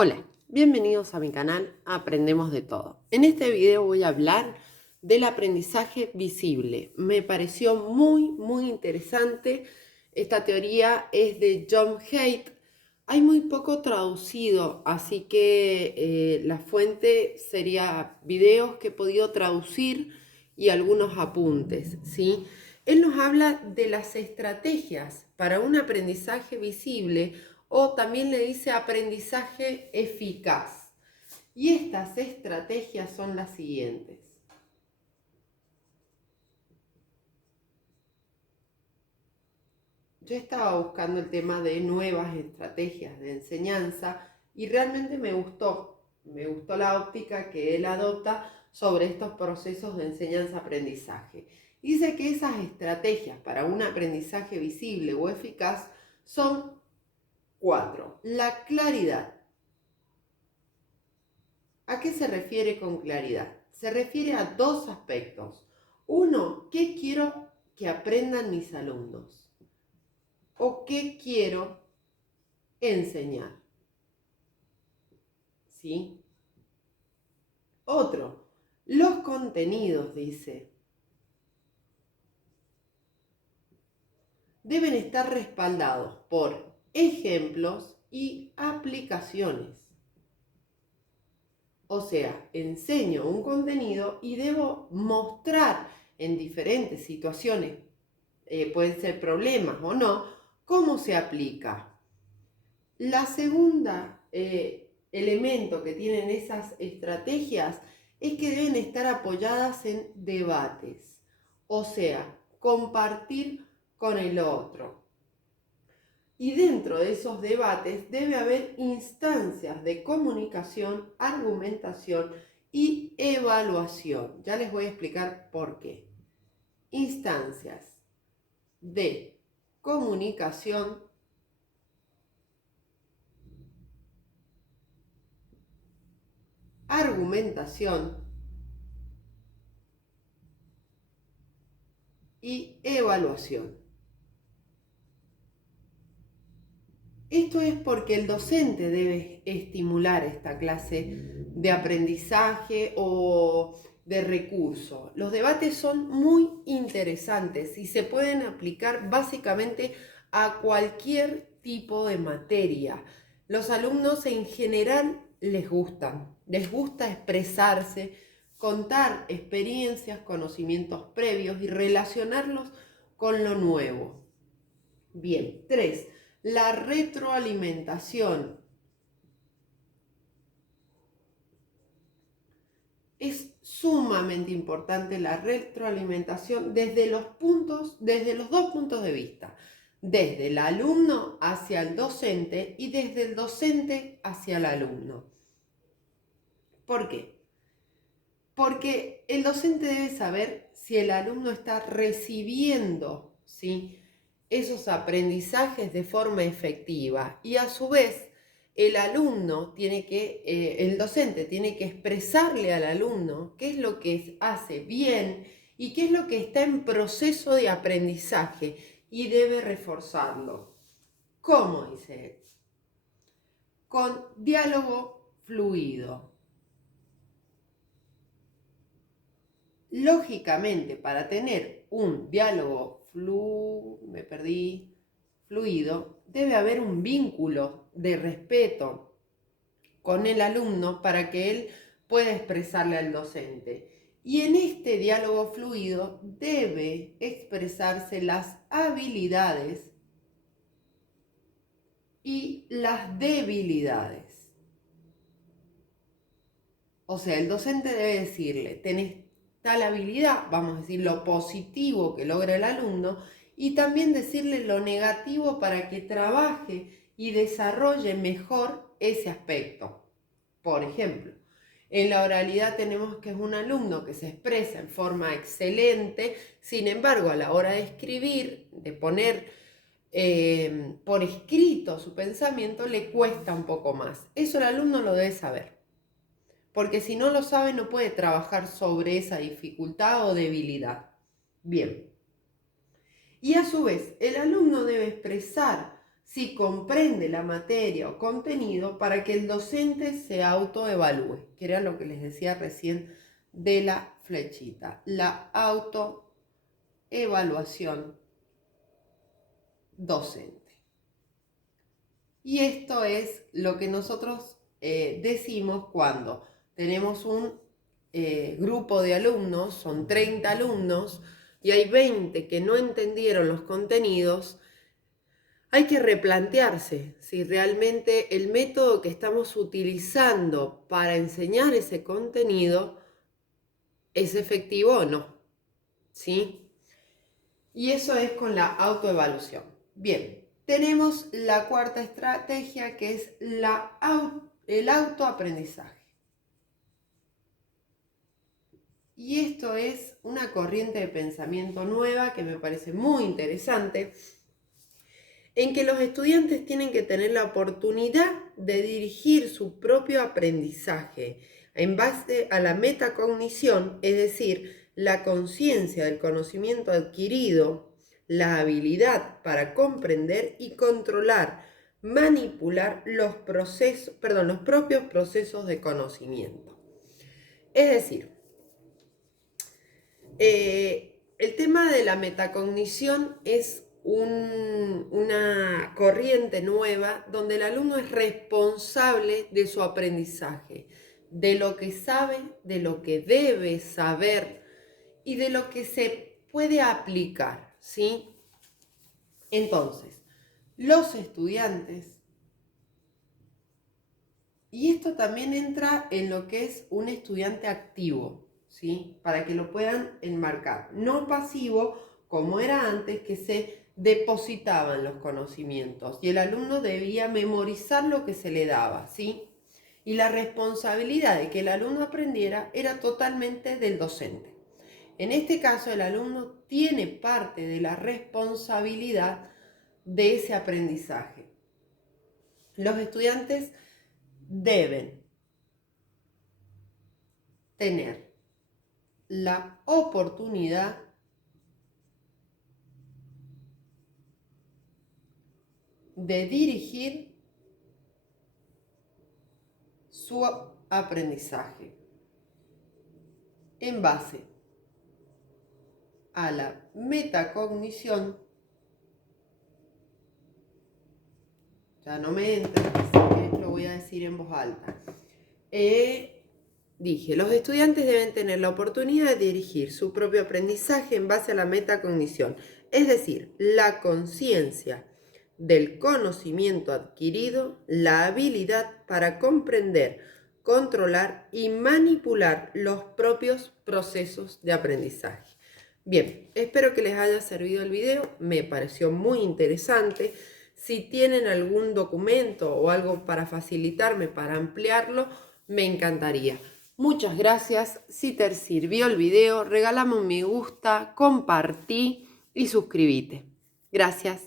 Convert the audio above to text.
Hola, bienvenidos a mi canal Aprendemos de Todo. En este video voy a hablar del aprendizaje visible. Me pareció muy interesante. Esta teoría es de John Haidt. Hay muy poco traducido, así que la fuente sería videos que he podido traducir y algunos apuntes, ¿sí? Él nos habla de las estrategias para un aprendizaje visible o también le dice aprendizaje eficaz. Y estas estrategias son las siguientes. Yo estaba buscando el tema de nuevas estrategias de enseñanza y realmente me gustó la óptica que él adopta sobre estos procesos de enseñanza-aprendizaje. Dice que esas estrategias para un aprendizaje visible o eficaz son 4. La claridad. ¿A qué se refiere con claridad? Se refiere a dos aspectos. Uno, ¿qué quiero que aprendan mis alumnos? ¿O qué quiero enseñar? ¿Sí? Otro, los contenidos, dice, deben estar respaldados por ejemplos y aplicaciones. O sea, enseño un contenido y debo mostrar en diferentes situaciones, pueden ser problemas o no, cómo se aplica. La segunda elemento que tienen esas estrategias es que deben estar apoyadas en debates, o sea, compartir con el otro. Y dentro de esos debates debe haber instancias de comunicación, argumentación y evaluación. Ya les voy a explicar por qué. Instancias de comunicación, argumentación y evaluación. Esto es porque el docente debe estimular esta clase de aprendizaje o de recurso. Los debates son muy interesantes y se pueden aplicar básicamente a cualquier tipo de materia. Los alumnos en general les gusta expresarse, contar experiencias, conocimientos previos y relacionarlos con lo nuevo. Bien, 3. La retroalimentación. Es sumamente importante la retroalimentación desde los dos puntos de vista. Desde el alumno hacia el docente y desde el docente hacia el alumno. ¿Por qué? Porque el docente debe saber si el alumno está recibiendo, ¿sí?, esos aprendizajes de forma efectiva y a su vez el docente tiene que expresarle al alumno qué es lo que hace bien y qué es lo que está en proceso de aprendizaje y debe reforzarlo. ¿Cómo dice él? Con diálogo fluido. Lógicamente, para tener un diálogo fluido, debe haber un vínculo de respeto con el alumno para que él pueda expresarle al docente. Y en este diálogo fluido debe expresarse las habilidades y las debilidades. O sea, el docente debe decirle, tenés tal habilidad, vamos a decir lo positivo que logra el alumno, y también decirle lo negativo para que trabaje y desarrolle mejor ese aspecto. Por ejemplo, en la oralidad tenemos que es un alumno que se expresa en forma excelente, sin embargo, a la hora de escribir, de poner por escrito su pensamiento, le cuesta un poco más. Eso el alumno lo debe saber, porque si no lo sabe no puede trabajar sobre esa dificultad o debilidad. Bien. Y a su vez, el alumno debe expresar si comprende la materia o contenido para que el docente se autoevalúe, que era lo que les decía recién de la flechita, la autoevaluación docente. Y esto es lo que nosotros decimos cuando tenemos un grupo de alumnos, son 30 alumnos, y hay 20 que no entendieron los contenidos. Hay que replantearse si realmente el método que estamos utilizando para enseñar ese contenido es efectivo o no, ¿sí? Y eso es con la autoevaluación. Bien, tenemos la cuarta estrategia que es el autoaprendizaje. Y esto es una corriente de pensamiento nueva que me parece muy interesante, en que los estudiantes tienen que tener la oportunidad de dirigir su propio aprendizaje en base a la metacognición, es decir, la conciencia del conocimiento adquirido, la habilidad para comprender y controlar, manipular los propios procesos de conocimiento. Es decir, el tema de la metacognición es una corriente nueva donde el alumno es responsable de su aprendizaje, de lo que sabe, de lo que debe saber y de lo que se puede aplicar, ¿sí? Entonces, los estudiantes, y esto también entra en lo que es un estudiante activo, ¿sí? Para que lo puedan enmarcar, no pasivo como era antes, que se depositaban los conocimientos y el alumno debía memorizar lo que se le daba, ¿sí? Y la responsabilidad de que el alumno aprendiera era totalmente del docente. En este caso, el alumno tiene parte de la responsabilidad de ese aprendizaje. Los estudiantes deben tener la oportunidad de dirigir su aprendizaje en base a la metacognición. Ya no me entra, así que lo voy a decir en voz alta. Dije, los estudiantes deben tener la oportunidad de dirigir su propio aprendizaje en base a la metacognición, es decir, la conciencia del conocimiento adquirido, la habilidad para comprender, controlar y manipular los propios procesos de aprendizaje. Bien, espero que les haya servido el video, me pareció muy interesante. Si tienen algún documento o algo para facilitarme, para ampliarlo, me encantaría. Muchas gracias. Si te sirvió el video, regálame un me gusta, compartí y suscríbete. Gracias.